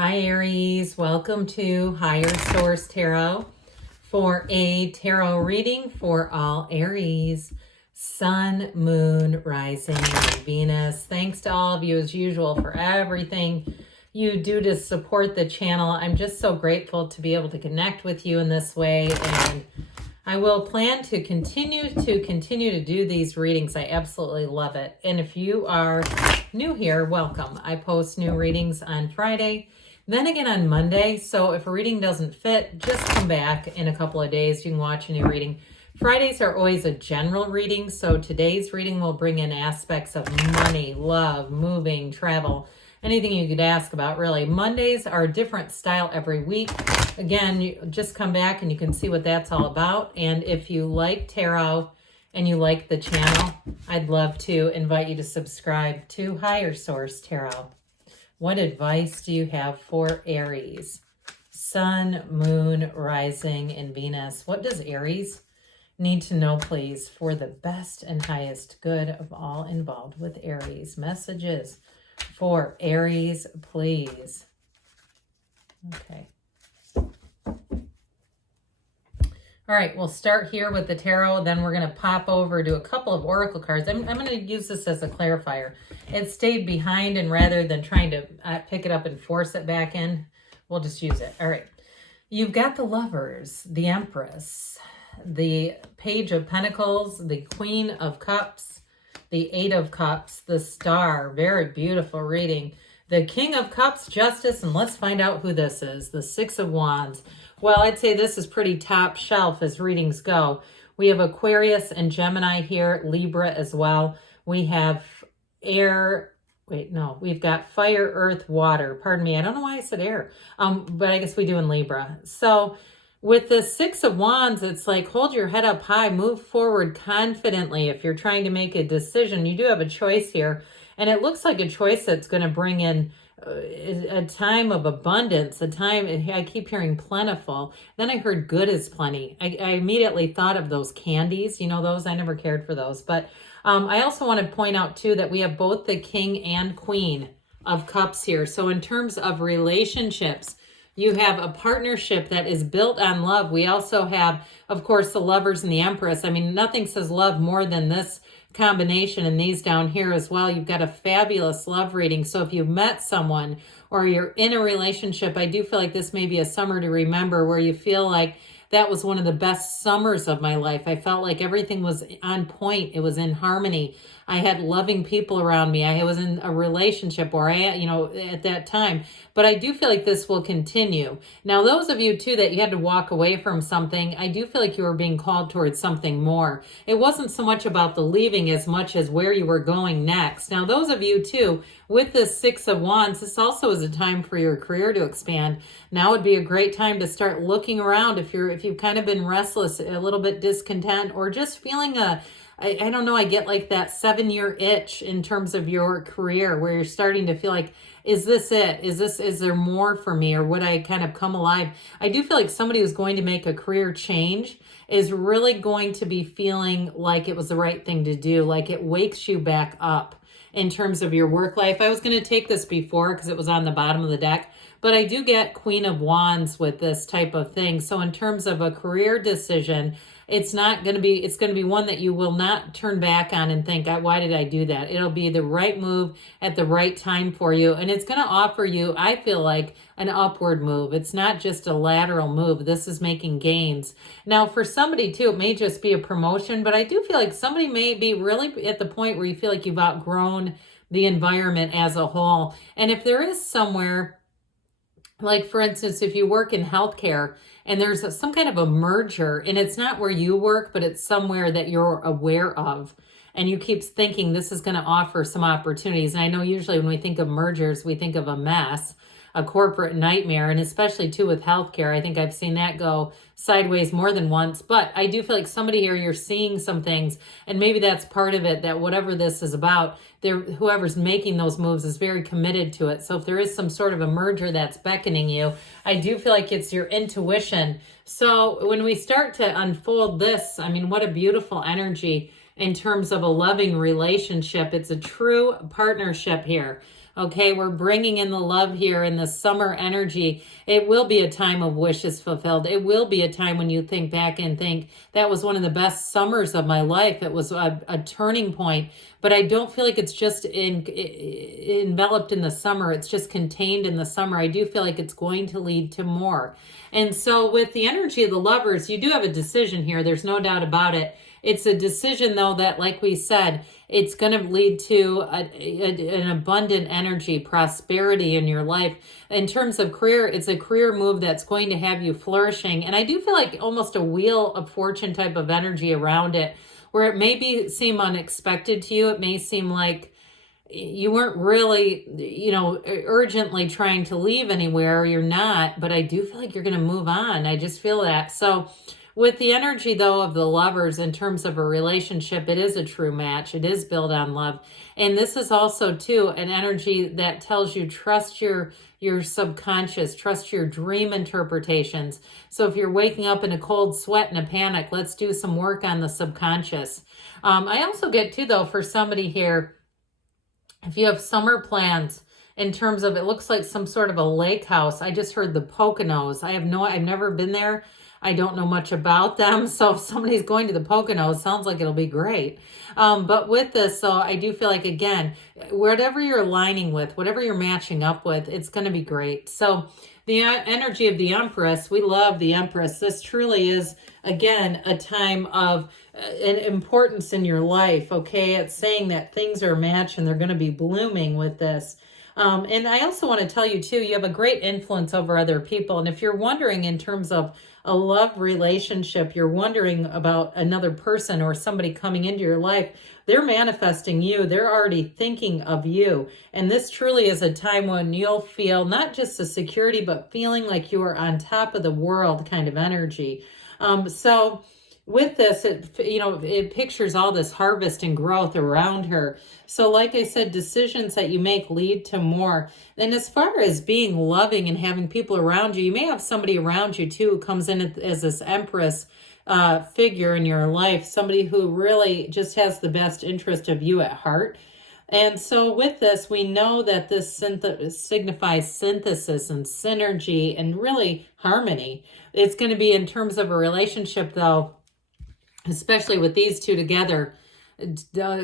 Hi Aries, welcome to Higher Source Tarot for a tarot reading for all Aries, Sun, Moon, Rising, and Venus. Thanks to all of you as usual for everything you do to support the channel. I'm just so grateful to be able to connect with you in this way, and I will plan to continue to do these readings. I absolutely love it. And if you are new here, welcome. I post new readings on Friday, then again on Monday. So if a reading doesn't fit, just come back in a couple of days. You can watch a new reading. Fridays are always a general reading. So today's reading will bring in aspects of money, love, moving, travel, anything you could ask about, really. Mondays are a different style every week. Again, you just come back and you can see what that's all about. And if you like tarot and you like the channel, I'd love to invite you to subscribe to Higher Source Tarot. What advice do you have for Aries? Sun, Moon, Rising, and Venus. What does Aries need to know, please, for the best and highest good of all involved with Aries? Messages for Aries, please. Okay. All right, we'll start here with the tarot. Then we're going to pop over to a couple of oracle cards. I'm going to use this as a clarifier. It stayed behind, and rather than trying to pick it up and force it back in, we'll just use it. All right. You've got the Lovers, the Empress, the Page of Pentacles, the Queen of Cups, the Eight of Cups, the Star. Very beautiful reading. The King of Cups, Justice, and let's find out who this is. The Six of Wands. Well, I'd say this is pretty top shelf as readings go. We have Aquarius and Gemini here, Libra as well. We have we've got fire, earth, water. Pardon me, I don't know why I said air, but I guess we do in Libra. So with the Six of Wands, it's like hold your head up high, move forward confidently. If you're trying to make a decision, you do have a choice here. And it looks like a choice that's going to bring in a time of abundance, a time, I keep hearing plentiful. Then I heard good is plenty. I immediately thought of those candies. You know those? I never cared for those. But I also want to point out, too, that we have both the King and Queen of Cups here. So in terms of relationships, you have a partnership that is built on love. We also have, of course, the Lovers and the Empress. I mean, nothing says love more than this combination, and these down here as well. You've got a fabulous love reading. So if you've met someone or you're in a relationship, I do feel like this may be a summer to remember where you feel like that was one of the best summers of my life. I felt like everything was on point. It was in harmony. I had loving people around me. I was in a relationship or at that time. But I do feel like this will continue. Now, those of you, too, that you had to walk away from something, I do feel like you were being called towards something more. It wasn't so much about the leaving as much as where you were going next. Now, those of you, too, with this Six of Wands, this also is a time for your career to expand. Now would be a great time to start looking around if you've kind of been restless, a little bit discontent, or just feeling I don't know, I get like that 7-year itch in terms of your career where you're starting to feel like, is this it? Is there more for me, or would I kind of come alive? I do feel like somebody who's going to make a career change is really going to be feeling like it was the right thing to do, like it wakes you back up in terms of your work life. I was going to take this before because it was on the bottom of the deck, but I do get Queen of Wands with this type of thing. So in terms of a career decision, it's going to be one that you will not turn back on and think, why did I do that? It'll be the right move at the right time for you. And it's going to offer you, I feel like, an upward move. It's not just a lateral move. This is making gains. Now, for somebody, too, it may just be a promotion, but I do feel like somebody may be really at the point where you feel like you've outgrown the environment as a whole. And if there is somewhere, like, for instance, if you work in healthcare and there's some kind of a merger, and it's not where you work, but it's somewhere that you're aware of, and you keep thinking this is going to offer some opportunities. And I know usually when we think of mergers, we think of a mess, a corporate nightmare, and especially too with healthcare. I think I've seen that go sideways more than once, but I do feel like somebody here, you're seeing some things, and maybe that's part of it, that whatever this is about, whoever's making those moves is very committed to it. So if there is some sort of a merger that's beckoning you, I do feel like it's your intuition. So when we start to unfold this, I mean, what a beautiful energy in terms of a loving relationship. It's a true partnership here. Okay, we're bringing in the love here in the summer energy. It will be a time of wishes fulfilled. It will be a time when you think back and think, that was one of the best summers of my life. It was a turning point. But I don't feel like it's just enveloped in the summer. It's just contained in the summer. I do feel like it's going to lead to more. And so with the energy of the lovers, you do have a decision here. There's no doubt about it. It's a decision, though, that, like we said, it's going to lead to an abundant energy, prosperity in your life. In terms of career, it's a career move that's going to have you flourishing. And I do feel like almost a wheel of fortune type of energy around it, where it may seem unexpected to you. It may seem like you weren't really, urgently trying to leave anywhere. You're not, but I do feel like you're going to move on. I just feel that. So with the energy, though, of the lovers in terms of a relationship, it is a true match. It is built on love. And this is also, too, an energy that tells you trust your subconscious, trust your dream interpretations. So if you're waking up in a cold sweat and a panic, let's do some work on the subconscious. I also get, too, though, for somebody here, if you have summer plans in terms of, it looks like some sort of a lake house. I just heard the Poconos. I've never been there. I don't know much about them. So if somebody's going to the Poconos, sounds like it'll be great. But with this, so I do feel like, again, whatever you're aligning with, whatever you're matching up with, it's going to be great. So the energy of the Empress, we love the Empress. This truly is, again, a time of an importance in your life, okay? It's saying that things are a match and they're going to be blooming with this. And I also want to tell you, too, you have a great influence over other people. And if you're wondering in terms of a love relationship, you're wondering about another person or somebody coming into your life, they're manifesting you. They're already thinking of you. And this truly is a time when you'll feel not just a security, but feeling like you are on top of the world kind of energy. So with this, it pictures all this harvest and growth around her. So like I said, decisions that you make lead to more. And as far as being loving and having people around you, you may have somebody around you too who comes in as this Empress figure in your life, somebody who really just has the best interest of you at heart. And so with this, we know that this signifies synthesis and synergy and really harmony. It's going to be in terms of a relationship, though, especially with these two together,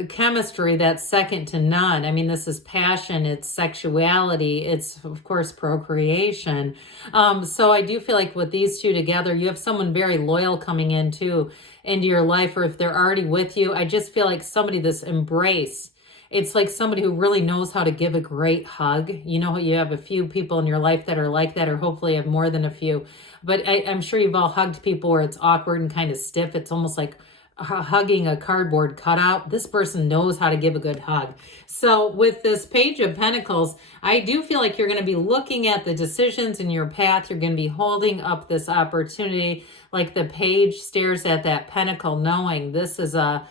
chemistry that's second to none. I mean, this is passion, it's sexuality, it's, of course, procreation. So I do feel like with these two together, you have someone very loyal coming into your life, or if they're already with you, I just feel like somebody, this embrace. It's like somebody who really knows how to give a great hug. You know, you have a few people in your life that are like that, or hopefully have more than a few. But I'm sure you've all hugged people where it's awkward and kind of stiff. It's almost like hugging a cardboard cutout. This person knows how to give a good hug. So with this Page of Pentacles, I do feel like you're going to be looking at the decisions in your path. You're going to be holding up this opportunity like the page stares at that pentacle, knowing this is a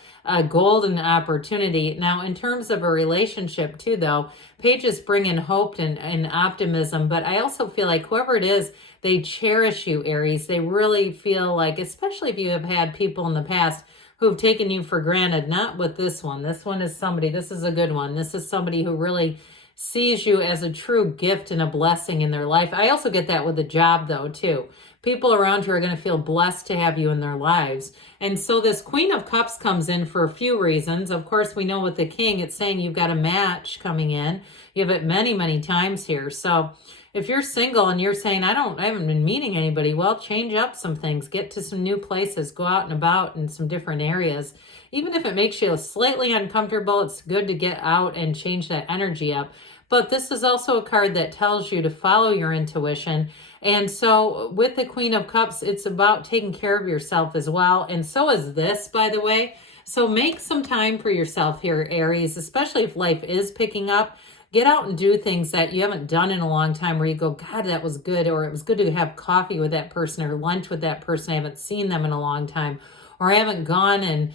golden opportunity. Now, in terms of a relationship too, though, pages bring in hope and optimism, but I also feel like whoever it is, they cherish you, Aries. They really feel like, especially if you have had people in the past who've taken you for granted, not with this one. This one is somebody, this is a good one. This is somebody who really sees you as a true gift and a blessing in their life. I also get that with the job, though, too. People around you are going to feel blessed to have you in their lives. And so this Queen of Cups comes in for a few reasons. Of course, we know with the King, it's saying you've got a match coming in. You have it many, many times here. So if you're single and you're saying, I haven't been meeting anybody, well, change up some things. Get to some new places. Go out and about in some different areas. Even if it makes you slightly uncomfortable, it's good to get out and change that energy up. But this is also a card that tells you to follow your intuition. And so with the Queen of Cups, it's about taking care of yourself as well. And so is this, by the way. So make some time for yourself here, Aries, especially if life is picking up. Get out and do things that you haven't done in a long time where you go, God, that was good. Or it was good to have coffee with that person or lunch with that person. I haven't seen them in a long time. Or I haven't gone and,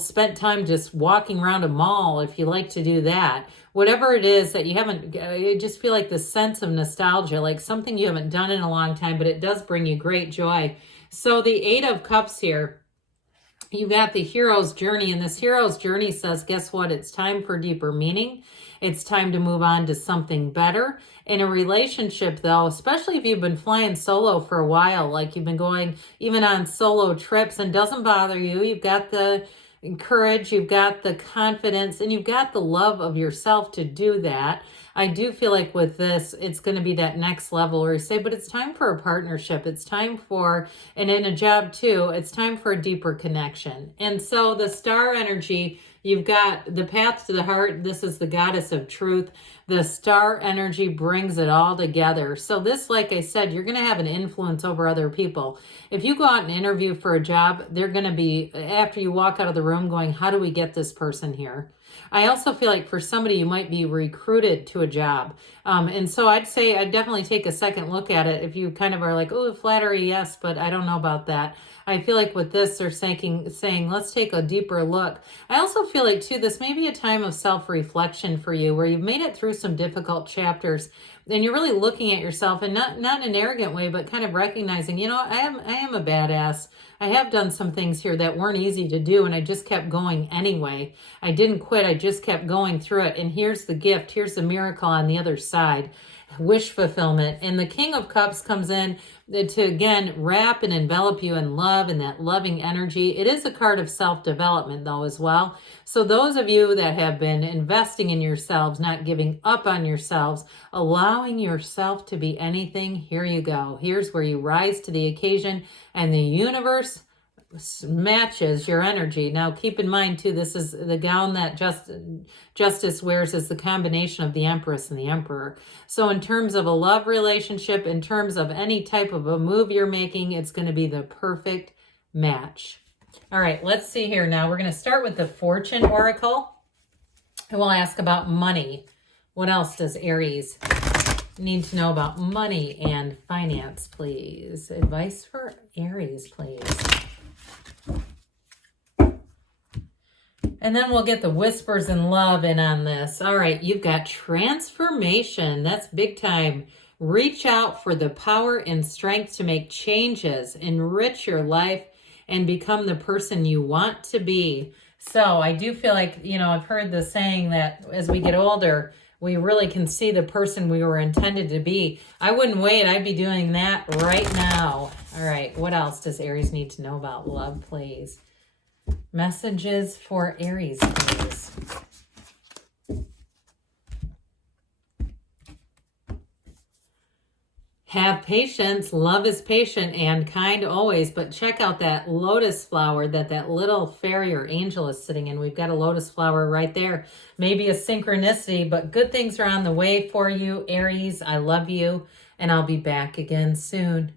spent time just walking around a mall if you like to do that. Whatever it is that you haven't, I just feel like this sense of nostalgia, like something you haven't done in a long time, but it does bring you great joy. So the Eight of Cups here, you got the hero's journey, and this hero's journey says, guess what? It's time for deeper meaning. It's time to move on to something better. In a relationship, though, especially if you've been flying solo for a while, like you've been going even on solo trips and doesn't bother you, you've got the courage, you've got the confidence, and you've got the love of yourself to do that. I do feel like with this, it's going to be that next level where you say, but it's time for a partnership. It's time for, and in a job too, it's time for a deeper connection. And so the star energy, you've got the path to the heart. This is the goddess of truth. The star energy brings it all together. So this, like I said, you're going to have an influence over other people. If you go out and interview for a job, they're going to be, after you walk out of the room, going, how do we get this person here? I also feel like for somebody, you might be recruited to a job. And so I'd say I'd definitely take a second look at it. If you kind of are like, oh, flattery, yes, but I don't know about that. I feel like with this, they're saying, let's take a deeper look. I also feel like, too, this may be a time of self-reflection for you where you've made it through some difficult chapters and you're really looking at yourself and not in an arrogant way, but kind of recognizing, you know, I am a badass. I have done some things here that weren't easy to do, and I just kept going anyway. I didn't quit. I just kept going through it. And here's the gift. Here's the miracle on the other side. Wish fulfillment. And the King of Cups comes in to, again, wrap and envelop you in love and that loving energy. It is a card of self-development, though, as well. So those of you that have been investing in yourselves, not giving up on yourselves, allowing yourself to be anything, here you go. Here's where you rise to the occasion, and the universe matches your energy. Now, keep in mind, too, this is the gown that Justice wears is the combination of the Empress and the Emperor. So in terms of a love relationship, in terms of any type of a move you're making, it's going to be the perfect match. All right, let's see here now. We're going to start with the Fortune Oracle. And we'll ask about money. What else does Aries need to know about money and finance, please? Advice for Aries, please. And then we'll get the whispers and love in on this. All right, you've got transformation. That's big time. Reach out for the power and strength to make changes, enrich your life, and become the person you want to be. So I do feel like, you know, I've heard the saying that as we get older, we really can see the person we were intended to be. I wouldn't wait. I'd be doing that right now. All right, what else does Aries need to know about love, please? Messages for Aries, please. Have patience. Love is patient and kind always. But check out that lotus flower that little fairy or angel is sitting in. We've got a lotus flower right there. Maybe a synchronicity, but good things are on the way for you, Aries. I love you, and I'll be back again soon.